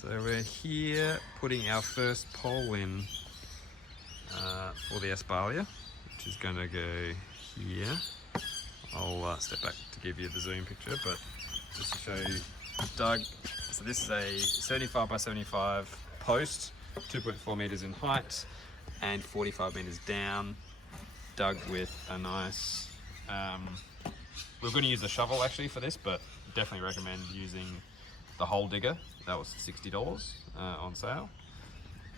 So we're here putting our first pole in for the Espalier, which is going to go here. I'll step back to give you the zoom picture, but just to show you, Doug, so this is a 75 by 75 post, 2.4 meters in height and 45 meters down, dug with a nice, we're going to use a shovel actually for this, but definitely recommend using the hole digger. That was $60 on sale.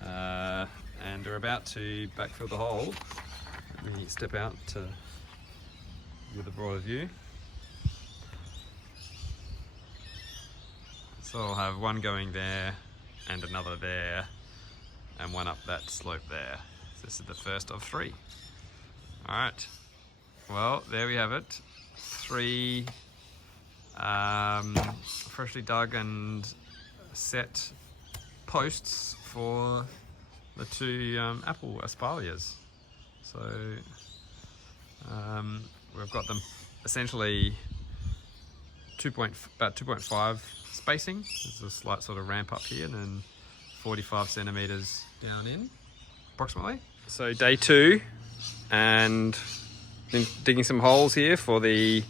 And we're about to backfill the hole. Let me step out to with a broader view. So I'll have one going there and another there and one up that slope there. So this is the first of 3. All right, well, there we have it. 3 freshly dug and set posts for the 2 apple espaliers. So we've got them essentially about 2.5 spacing. There's a slight sort of ramp up here and then 45 centimeters down in approximately. So day 2 and digging some holes here for the...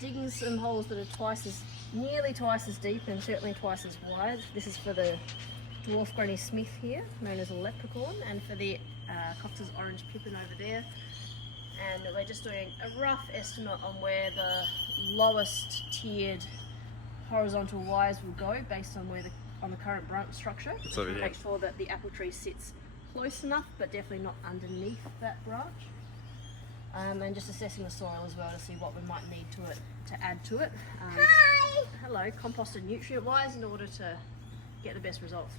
Digging some holes that are nearly twice as deep and certainly twice as wide. This is for the dwarf Granny Smith here, known as a leprechaun, and for the Cox's orange pippin over there. And we're just doing a rough estimate on where the lowest tiered horizontal wires will go based on where on the current branch structure. So to make sure that the apple tree sits close enough, but definitely not underneath that branch. And just assessing the soil as well to see what we might need to add to it. Hi! Hello, compost and nutrient wise in order to get the best results.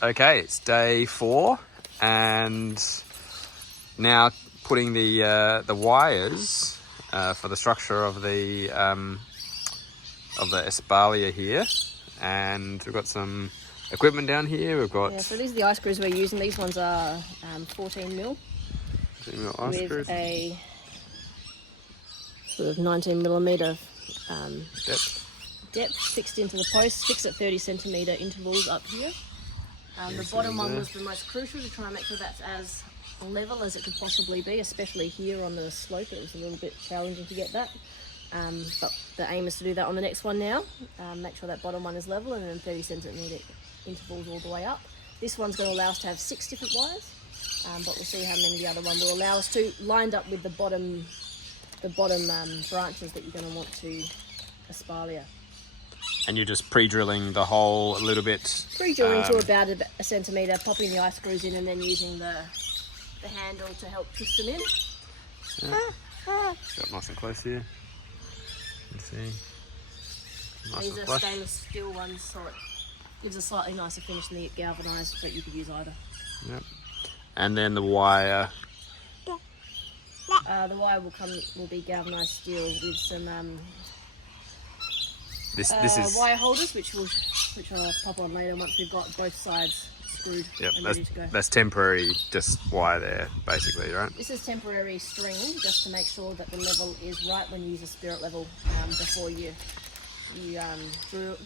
Okay, it's day 4 and now putting the wires for the structure of the espalier here, and we've got some equipment down here. We've got so these are the ice screws we're using. These ones are 14 mil with a sort of 19 millimeter depth fixed into the post, fixed at 30 centimeter intervals up here. The bottom one was the most crucial to try and make sure that's as level as it could possibly be, especially here on the slope. It was a little bit challenging to get that, but the aim is to do that on the next one now. Make sure that bottom one is level and then 30 centimeter intervals all the way up. This one's going to allow us to have 6 different wires, but we'll see how many the other one will allow us to, lined up with the bottom branches that you're going to want to espalier. And you're just pre-drilling the hole a little bit? Pre-drilling to about a centimetre, popping the ice screws in and then using the handle to help twist them in. Yeah. Got nice and close here. Let's see. Nice. These are stainless steel ones, so it gives a slightly nicer finish than the galvanised, but you could use either. Yep. And then the wire. The wire will be galvanised steel with some This is wire holders, which I'll pop on later once we've got both sides screwed and ready to go. That's temporary, just wire there, basically, right? This is temporary string, just to make sure that the level is right when you use a spirit level before you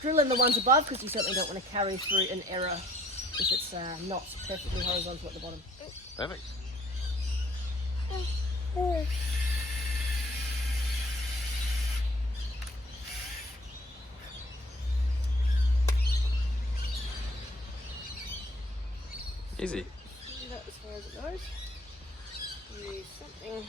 drill in the ones above, because you certainly don't want to carry through an error if it's not perfectly horizontal at the bottom. Perfect. Easy. Do that as far as it goes. Use something.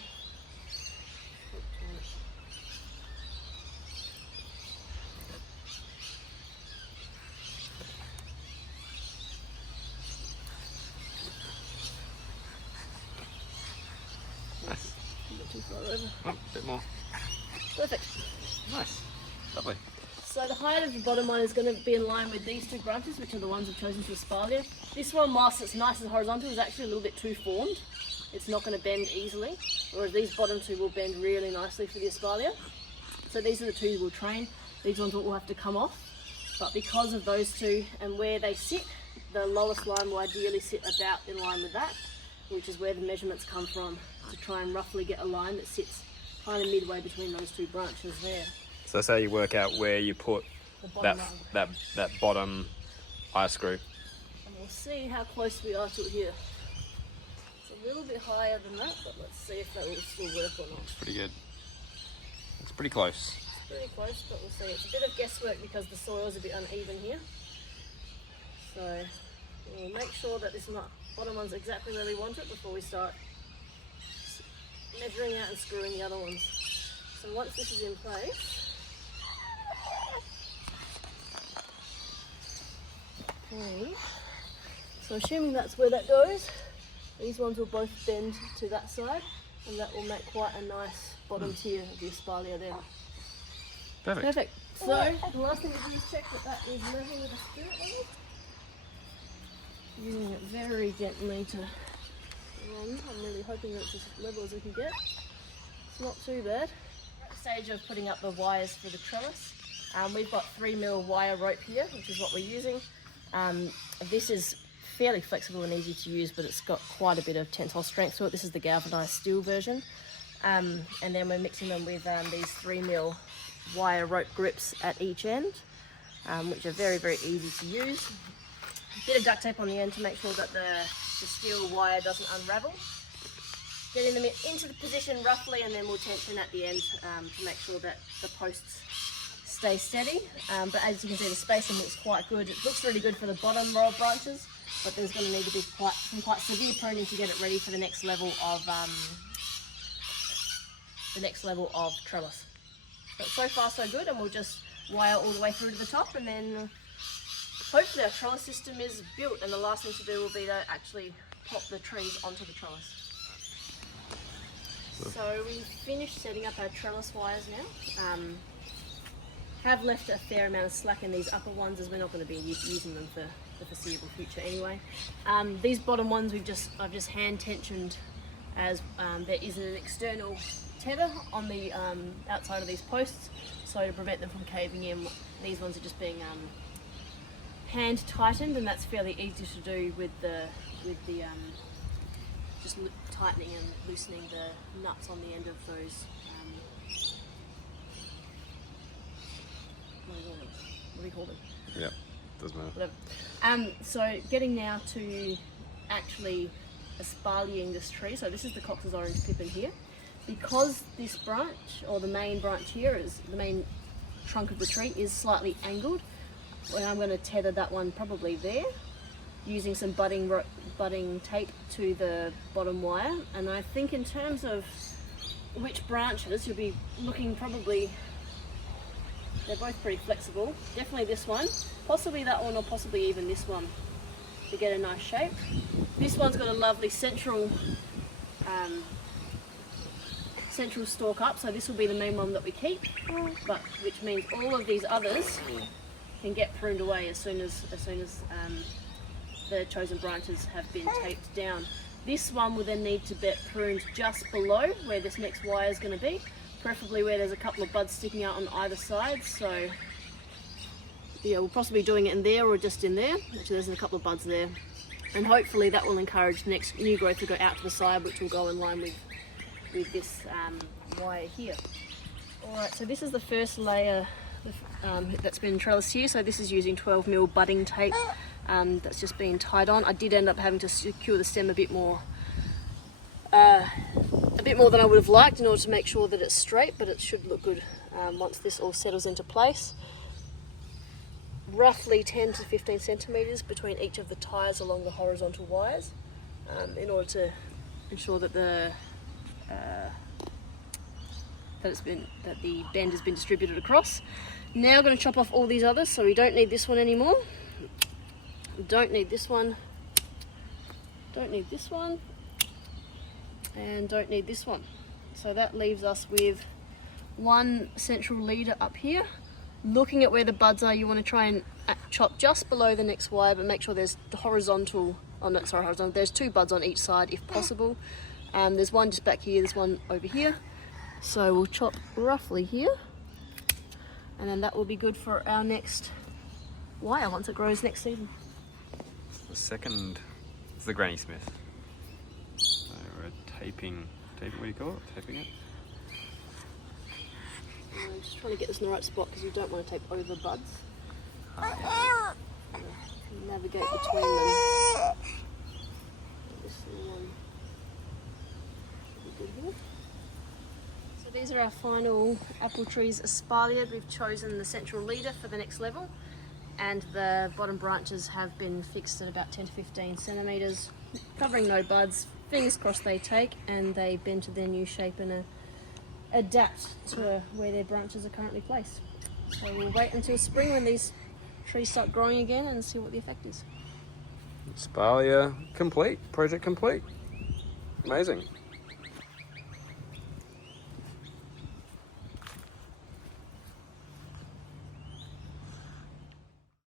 Nice. A bit too far over. Oh, a bit more. Perfect. Nice. Lovely. So the height of the bottom one is going to be in line with these 2 branches, which are the ones I've chosen to espalier. This one, whilst it's nice and horizontal, is actually a little bit too formed. It's not going to bend easily, whereas these bottom 2 will bend really nicely for the espalier. So these are the 2 we'll train. These ones will have to come off. But because of those 2 and where they sit, the lowest line will ideally sit about in line with that, which is where the measurements come from, to try and roughly get a line that sits kind of midway between those 2 branches there. So that's how you work out where you put that bottom higher screw. And we'll see how close we are to it here. It's a little bit higher than that, but let's see if that will still work or not. It's pretty good. It's pretty close. It's pretty close, but we'll see. It's a bit of guesswork because the soil's a bit uneven here. So we'll make sure that this bottom one's exactly where we want it before we start measuring out and screwing the other ones. So once this is in place, okay, so assuming that's where that goes, these ones will both bend to that side, and that will make quite a nice bottom tier of the Espalier there. Perfect. Perfect. So the last thing we do is check that is level with the spirit level. Using it very gently to run. I'm really hoping that it's as level as we can get. It's not too bad. We're at the stage of putting up the wires for the trellis. We've got 3mm wire rope here, which is what we're using. This is fairly flexible and easy to use, but it's got quite a bit of tensile strength to it. This is the galvanized steel version. And then we're mixing them with these 3mm wire rope grips at each end, which are very, very easy to use. A bit of duct tape on the end to make sure that the steel wire doesn't unravel. Getting them into the position roughly, and then we'll tension at the end to make sure that the posts stay steady. But as you can see, the spacing looks quite good. It looks really good for the bottom row of branches, but there's going to need to be some quite severe pruning to get it ready for the next level of trellis. But so far so good, and we'll just wire all the way through to the top, and then hopefully our trellis system is built, and the last thing to do will be to actually pop the trees onto the trellis. So we've finished setting up our trellis wires now. Have left a fair amount of slack in these upper ones, as we're not going to be using them for the foreseeable future anyway. These bottom ones I've just hand tensioned, as there is an external tether on the outside of these posts, so to prevent them from caving in. These ones are just being hand tightened, and that's fairly easy to do with the just tightening and loosening the nuts on the end of those. What do we call them? Yeah, doesn't matter. Whatever. So getting now to actually espaliering this tree. So this is the Cox's orange pippin here. Because this branch, or the main branch here, is the main trunk of the tree is slightly angled, well, I'm going to tether that one probably there, using some budding tape to the bottom wire. And I think in terms of which branches, you'll be looking probably, they're both pretty flexible. Definitely this one, possibly that one, or possibly even this one, to get a nice shape. This one's got a lovely central stalk up, so this will be the main one that we keep, but which means all of these others can get pruned away as soon as the chosen branches have been taped down. This one will then need to be pruned just below where this next wire is going to be, preferably where there's a couple of buds sticking out on either side. So yeah, we'll possibly be doing it in there or just in there. Actually, there's a couple of buds there, and hopefully that will encourage the next new growth to go out to the side, which will go in line with this wire here. Alright, so this is the first layer that's been trellised here. So this is using 12mm budding tape that's just been tied on. I did end up having to secure the stem a bit more than I would have liked in order to make sure that it's straight, but it should look good once this all settles into place. Roughly 10 to 15 centimetres between each of the ties along the horizontal wires, in order to ensure that the bend has been distributed across. Now I'm going to chop off all these others, so we don't need this one anymore. Don't need this one. Don't need this one. And don't need this one. So that leaves us with one central leader up here. Looking at where the buds are, you want to try and chop just below the next wire, but make sure there's the horizontal. Oh no, sorry, horizontal. There's two buds on each side if possible. There's one just back here, there's one over here. So we'll chop roughly here, and then that will be good for our next wire once it grows next season. The second is the Granny Smith. So we're taping, what do you call it? Taping it? I'm just trying to get this in the right spot because you don't want to tape over buds. navigate between them. This one should be good here. So these are our final apple trees espaliered. We've chosen the central leader for the next level, and the bottom branches have been fixed at about 10 to 15 centimetres, covering no buds. Fingers crossed they take and they bend to their new shape and adapt to where their branches are currently placed. So we'll wait until spring when these trees start growing again and see what the effect is. Espalier complete, project complete. Amazing.